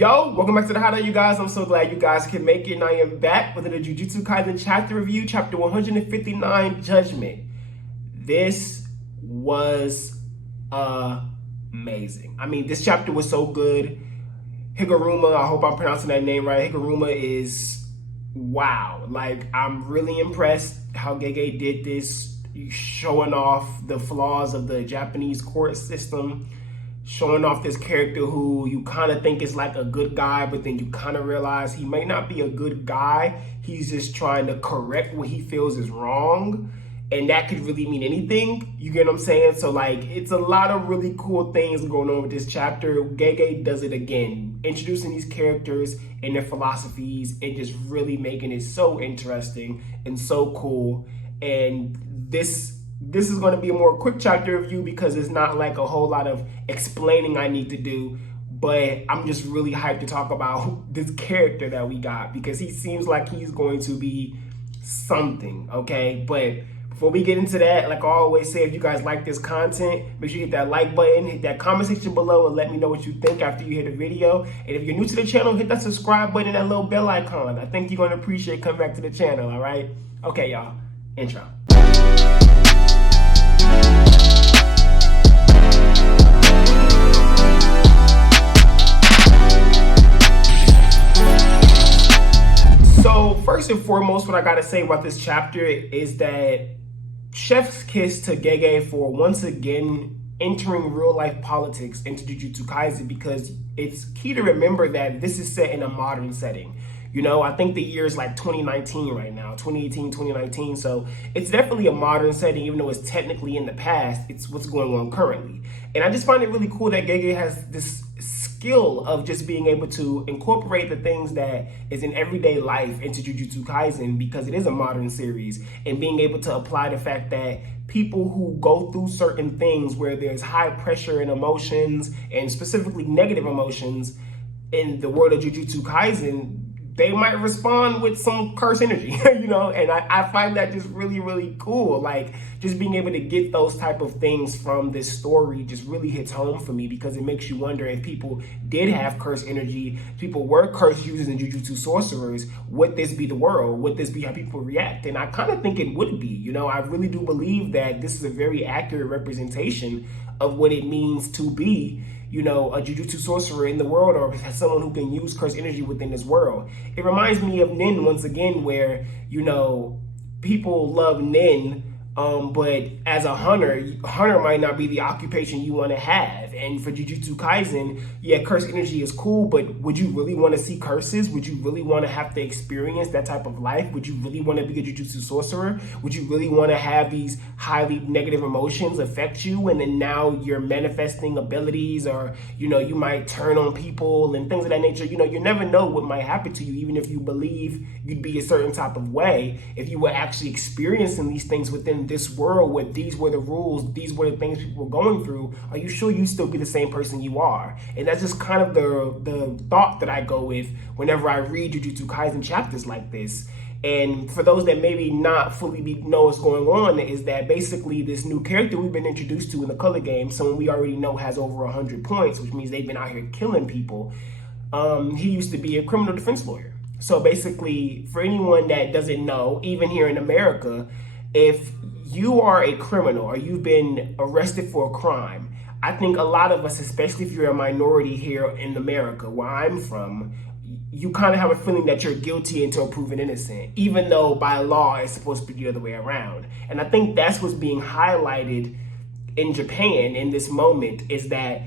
Yo, welcome back to the Hideout, you guys. I'm so glad you guys can make it, and I am back with another Jujutsu Kaisen Chapter review, Chapter 159, Judgment. This was amazing. I mean, this chapter was so good. Higuruma, I hope I'm pronouncing that name right. Higuruma is, wow. Like, I'm really impressed how Gege did this, showing off the flaws of the Japanese court system, showing off this character who you kind of think is like a good guy, but then you kind of realize he may not be a good guy. He's just trying to correct what he feels is wrong. And that could really mean anything. You get what I'm saying? So like, it's a lot of really cool things going on with this chapter. Gege does it again, introducing these characters and their philosophies and just really making it so interesting and so cool. And this is going to be a more quick chapter review because it's not like a whole lot of explaining I need to do, but I'm just really hyped to talk about this character that we got because he seems like he's going to be something, okay? But before we get into that, like I always say, if you guys like this content, make sure you hit that like button, hit that comment section below, and let me know what you think after you hit the video. And if you're new to the channel, hit that subscribe button and that little bell icon. I think you're going to appreciate coming back to the channel, all right? Okay, y'all, intro. So first and foremost, what I gotta say about this chapter is that chef's kiss to Gege for once again entering real life politics into Jujutsu Kaisen, because it's key to remember that this is set in a modern setting. You know, I think the year is like 2019 right now, 2018, 2019. So it's definitely a modern setting, even though it's technically in the past, it's what's going on currently. And I just find it really cool that Gege has this skill of just being able to incorporate the things that is in everyday life into Jujutsu Kaisen, because it is a modern series, and being able to apply the fact that people who go through certain things where there's high pressure and emotions, and specifically negative emotions in the world of Jujutsu Kaisen, they might respond with some curse energy, you know? And I find that just really, really cool. Like, just being able to get those type of things from this story just really hits home for me, because it makes you wonder if people did have curse energy, people were curse users and Jujutsu sorcerers, would this be the world? Would this be how people react? And I kind of think it would be, you know? I really do believe that this is a very accurate representation of what it means to be, you know, a Jujutsu sorcerer in the world, or someone who can use curse energy within this world. It reminds me of Nin once again, where, you know, people love Nin, but as a hunter might not be the occupation you want to have. And for Jujutsu Kaisen, yeah, curse energy is cool, but would you really want to see curses? Would you really want to have to experience that type of life? Would you really want to be a Jujutsu sorcerer? Would you really want to have these highly negative emotions affect you, and then now you're manifesting abilities, or, you know, you might turn on people and things of that nature? You know, you never know what might happen to you, even if you believe you'd be a certain type of way. If you were actually experiencing these things within this world, where these were the rules, these were the things people were going through, are you sure you still be the same person you are? And that's just kind of the thought that I go with whenever I read Jujutsu Kaisen chapters like this. And for those that maybe not fully know what's going on, is that basically this new character we've been introduced to in the color game, someone we already know has over 100 points, which means they've been out here killing people. He used to be a criminal defense lawyer. So basically, for anyone that doesn't know, even here in America, if you are a criminal or you've been arrested for a crime, I think a lot of us, especially if you're a minority here in America, where I'm from, you kind of have a feeling that you're guilty until proven innocent, even though by law it's supposed to be the other way around. And I think that's what's being highlighted in Japan in this moment, is that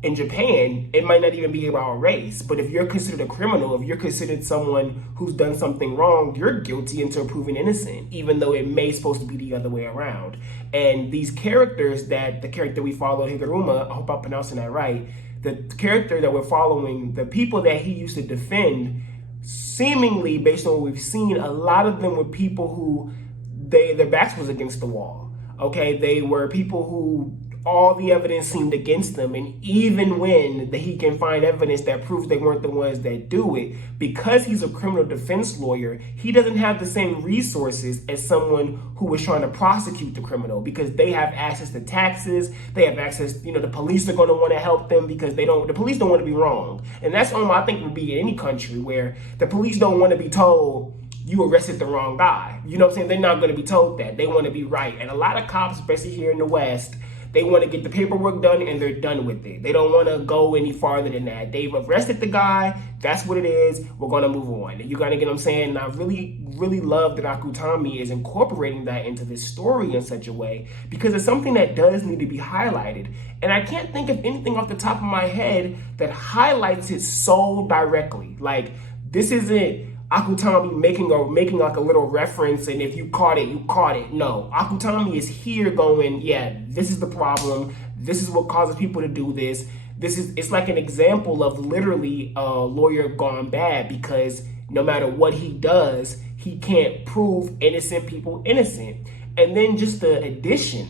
in Japan, it might not even be about race, but if you're considered a criminal, if you're considered someone who's done something wrong, you're guilty until proven innocent, even though it may supposed to be the other way around. And these characters, that the character we follow, Higuruma, I hope I'm pronouncing that right, the character that we're following, the people that he used to defend, seemingly, based on what we've seen, a lot of them were people who their backs was against the wall. Okay, they were people who all the evidence seemed against them, and even when he can find evidence that proves they weren't the ones that do it, because he's a criminal defense lawyer, he doesn't have the same resources as someone who was trying to prosecute the criminal, because they have access to taxes, they have access, the police are going to want to help them because the police don't want to be wrong. And that's I think would be in any country where the police don't want to be told you arrested the wrong guy. You know what I'm saying? They're not going to be told that. They want to be right. And a lot of cops, especially here in the West, they want to get the paperwork done and they're done with it. They don't want to go any farther than that. They've arrested the guy. That's what it is. We're going to move on. You got to get what I'm saying? And I really, really love that Akutami is incorporating that into this story in such a way, because it's something that does need to be highlighted. And I can't think of anything off the top of my head that highlights it so directly. Like, this isn't Akutami making like a little reference, and if you caught it, you caught it. No, Akutami is here going, yeah, this is the problem. This is what causes people to do this. It's like an example of literally a lawyer gone bad, because no matter what he does, he can't prove innocent people innocent. And then just the addition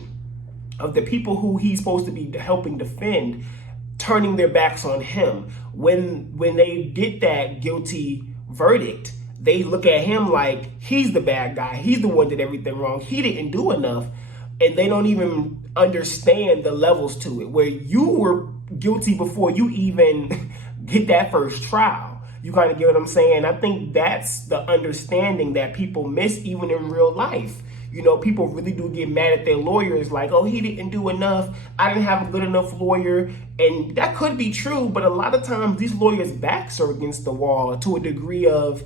of the people who he's supposed to be helping defend turning their backs on him. When they get that guilty verdict, they look at him like he's the bad guy. He's the one that did everything wrong. He didn't do enough. And they don't even understand the levels to it, where you were guilty before you even get that first trial. You kind of get what I'm saying? I think that's the understanding that people miss even in real life. People really do get mad at their lawyers, like, oh, he didn't do enough. I didn't have a good enough lawyer. And that could be true, but a lot of times these lawyers' backs are against the wall to a degree of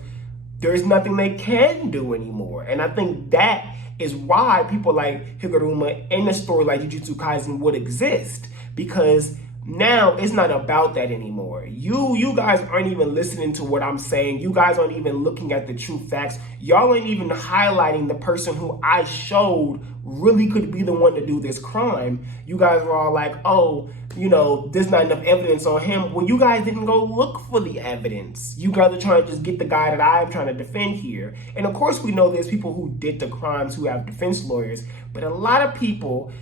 there's nothing they can do anymore. And I think that is why people like Higuruma in a story like Jujutsu Kaisen would exist, because now it's not about that anymore. You guys aren't even listening to what I'm saying. You guys aren't even looking at the true facts. Y'all ain't even highlighting the person who I showed really could be the one to do this crime. You guys are all like, oh, there's not enough evidence on him. Well, you guys didn't go look for the evidence. You guys are trying to just get the guy that I'm trying to defend here. And of course, we know there's people who did the crimes who have defense lawyers, but a lot of people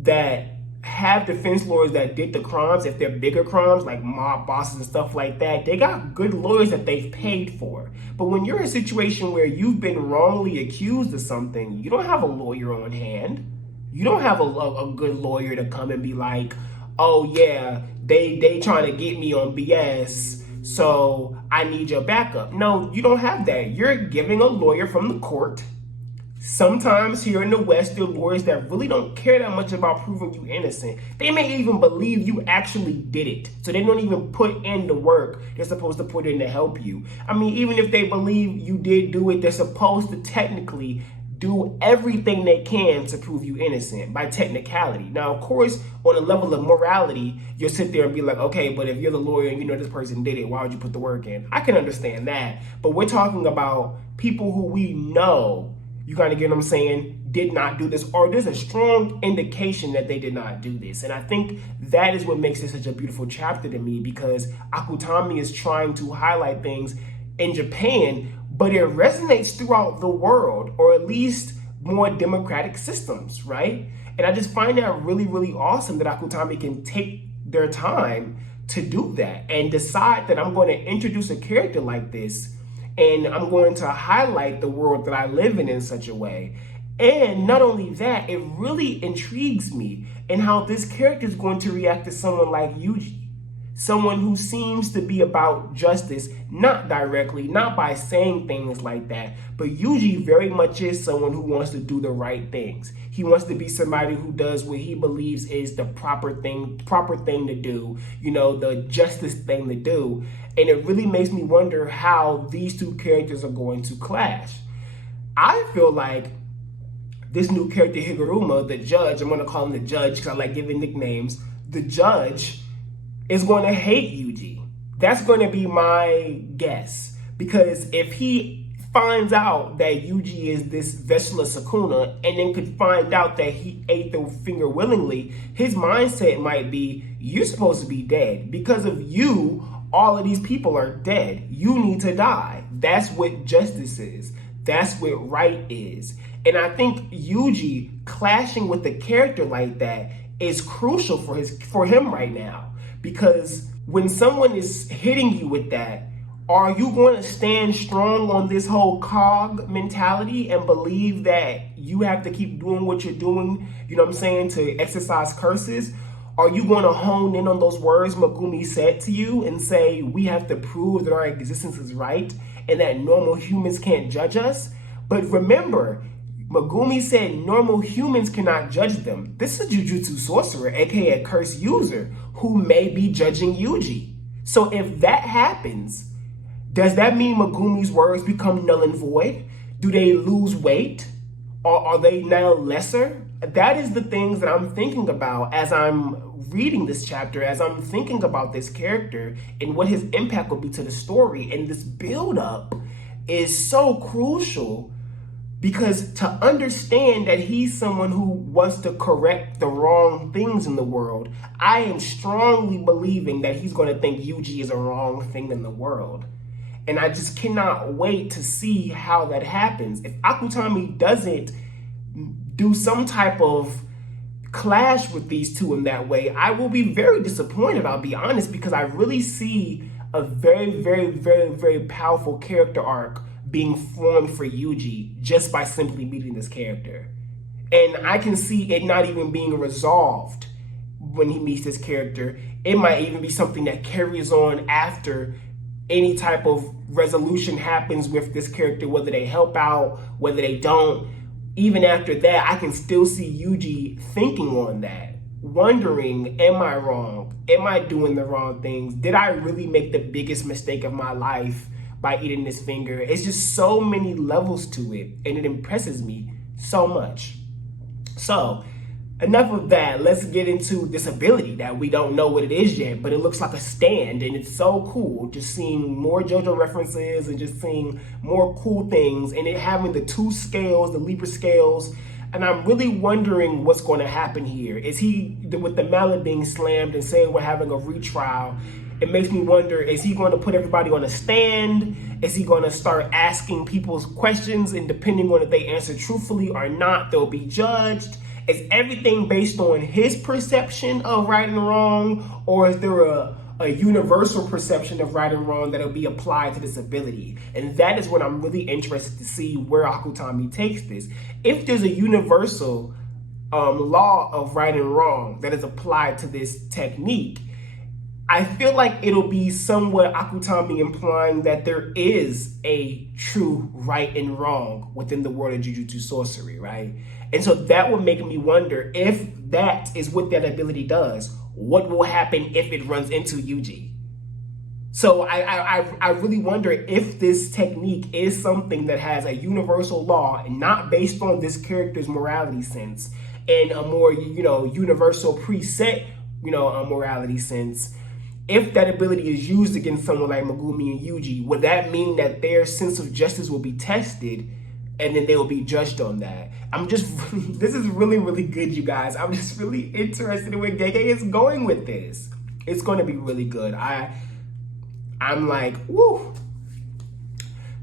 that have defense lawyers that did the crimes, if they're bigger crimes like mob bosses and stuff like that, they got good lawyers that they've paid for. But when you're in a situation where you've been wrongly accused of something, you don't have a lawyer on hand. You don't have a good lawyer to come and be like, oh yeah, they trying to get me on BS, so I need your backup. No, you don't have that. You're giving a lawyer from the court. Sometimes here in the West, there are lawyers that really don't care that much about proving you innocent. They may even believe you actually did it, so they don't even put in the work they're supposed to put in to help you. I mean, even if they believe you did do it, they're supposed to technically do everything they can to prove you innocent by technicality. Now, of course, on a level of morality, you'll sit there and be like, okay, but if you're the lawyer and you know this person did it, why would you put the work in? I can understand that. But we're talking about people who we know, you kind of get what I'm saying, did not do this, or there's a strong indication that they did not do this. And I think that is what makes this such a beautiful chapter to me, because Akutami is trying to highlight things in Japan, but it resonates throughout the world, or at least more democratic systems, right? And I just find that really, really awesome that Akutami can take their time to do that and decide that I'm going to introduce a character like this, and I'm going to highlight the world that I live in such a way. And not only that, it really intrigues me in how this character is going to react to someone like Yuji. Someone who seems to be about justice, not directly, not by saying things like that, but Yuji very much is someone who wants to do the right things. He wants to be somebody who does what he believes is the proper thing to do, the justice thing to do. And it really makes me wonder how these two characters are going to clash. I feel like this new character, Higuruma, the judge, I'm going to call him the judge because I like giving nicknames, the judge is going to hate Yuji. That's going to be my guess. Because if he finds out that Yuji is this vessel of Sukuna, and then could find out that he ate the finger willingly, his mindset might be, you're supposed to be dead. Because of you, all of these people are dead. You need to die. That's what justice is. That's what right is. And I think Yuji clashing with a character like that is crucial for him right now. Because when someone is hitting you with that, are you going to stand strong on this whole cog mentality and believe that you have to keep doing what you're doing, you know what I'm saying, to exercise curses? Are you going to hone in on those words Megumi said to you and say, we have to prove that our existence is right and that normal humans can't judge us? But remember, Megumi said normal humans cannot judge them. This is a Jujutsu sorcerer, aka a cursed user, who may be judging Yuji. So if that happens, does that mean Megumi's words become null and void? Do they lose weight? Or are they now lesser? That is the things that I'm thinking about as I'm reading this chapter, as I'm thinking about this character and what his impact will be to the story. And this build-up is so crucial, because to understand that he's someone who wants to correct the wrong things in the world, I am strongly believing that he's going to think Yuji is a wrong thing in the world. And I just cannot wait to see how that happens. If Akutami doesn't do some type of clash with these two in that way, I will be very disappointed, I'll be honest, because I really see a very, very, very, very powerful character arc being formed for Yuji just by simply meeting this character. And I can see it not even being resolved when he meets this character. It might even be something that carries on after any type of resolution happens with this character, whether they help out, whether they don't. Even after that, I can still see Yuji thinking on that, wondering, am I wrong? Am I doing the wrong things? Did I really make the biggest mistake of my life by eating this finger? It's just so many levels to it, and it impresses me so much. So, enough of that. Let's get into this ability that we don't know what it is yet, but it looks like a stand, and it's so cool just seeing more JoJo references and just seeing more cool things, and it having the two scales, the Libra scales. And I'm really wondering what's going to happen here. Is he, with the mallet being slammed and saying we're having a retrial, it makes me wonder, is he going to put everybody on a stand? Is he going to start asking people's questions, and depending on if they answer truthfully or not, they'll be judged? Is everything based on his perception of right and wrong, or is there a universal perception of right and wrong that'll be applied to this ability? And that is what I'm really interested to see where Akutami takes this. If there's a universal law of right and wrong that is applied to this technique, I feel like it'll be somewhat Akutami implying that there is a true right and wrong within the world of Jujutsu sorcery, right? And so that would make me wonder, if that is what that ability does, what will happen if it runs into Yuji? So I really wonder if this technique is something that has a universal law and not based on this character's morality sense, and a more, universal preset, morality sense. If that ability is used against someone like Megumi and Yuji, would that mean that their sense of justice will be tested and then they will be judged on that? This is really, really good, you guys. I'm just really interested in where Gege is going with this. It's going to be really good. I'm like, woo.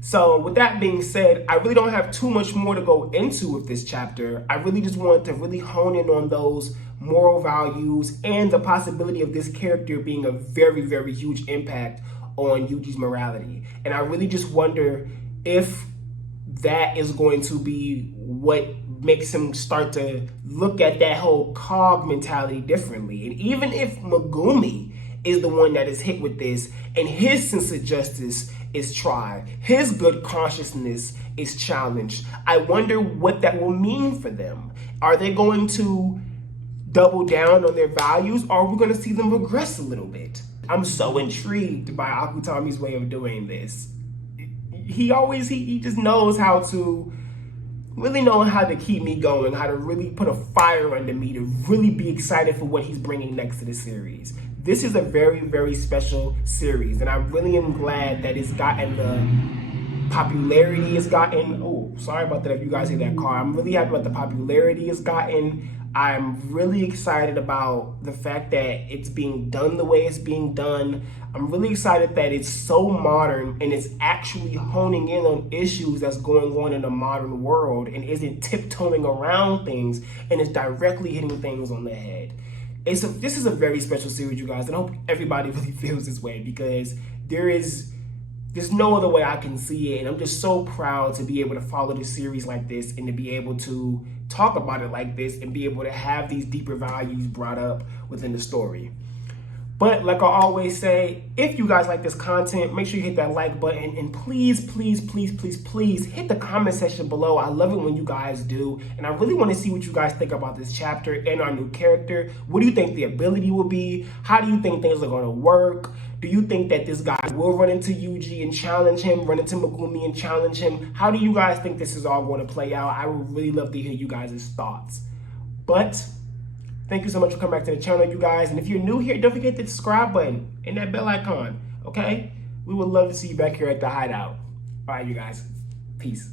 So with that being said, I really don't have too much more to go into with this chapter. I really just wanted to really hone in on those moral values and the possibility of this character being a very, very huge impact on Yuji's morality. And I really just wonder if that is going to be what makes him start to look at that whole cog mentality differently. And even if Megumi is the one that is hit with this and his sense of justice is tried, his good consciousness is challenged, I wonder what that will mean for them. Are they going to double down on their values, or are we going to see them regress a little bit? I'm so intrigued by Akutami's way of doing this. He just knows how to keep me going, how to really put a fire under me to really be excited for what he's bringing next to the series. This is a very, very special series, and I really am glad that it's gotten the popularity it's gotten. Oh, sorry about that if you guys hear that car. I'm really happy about the popularity it's gotten. I'm really excited about the fact that it's being done the way it's being done. I'm really excited that it's so modern and it's actually honing in on issues that's going on in the modern world and isn't tiptoeing around things and is directly hitting things on the head. This is a very special series, you guys, and I hope everybody really feels this way, because there's no other way I can see it, and I'm just so proud to be able to follow this series like this and to be able to talk about it like this and be able to have these deeper values brought up within the story. But like I always say, if you guys like this content, make sure you hit that like button, and please, please, please, please, please hit the comment section below. I love it when you guys do, and I really want to see what you guys think about this chapter and our new character. What do you think the ability will be? How do you think things are going to work? Do you think that this guy will run into Yuji and challenge him, run into Megumi and challenge him? How do you guys think this is all going to play out? I would really love to hear you guys' thoughts. But thank you so much for coming back to the channel, you guys. And if you're new here, don't forget the subscribe button and that bell icon, okay? We would love to see you back here at the Hideout. All right, you guys. Peace.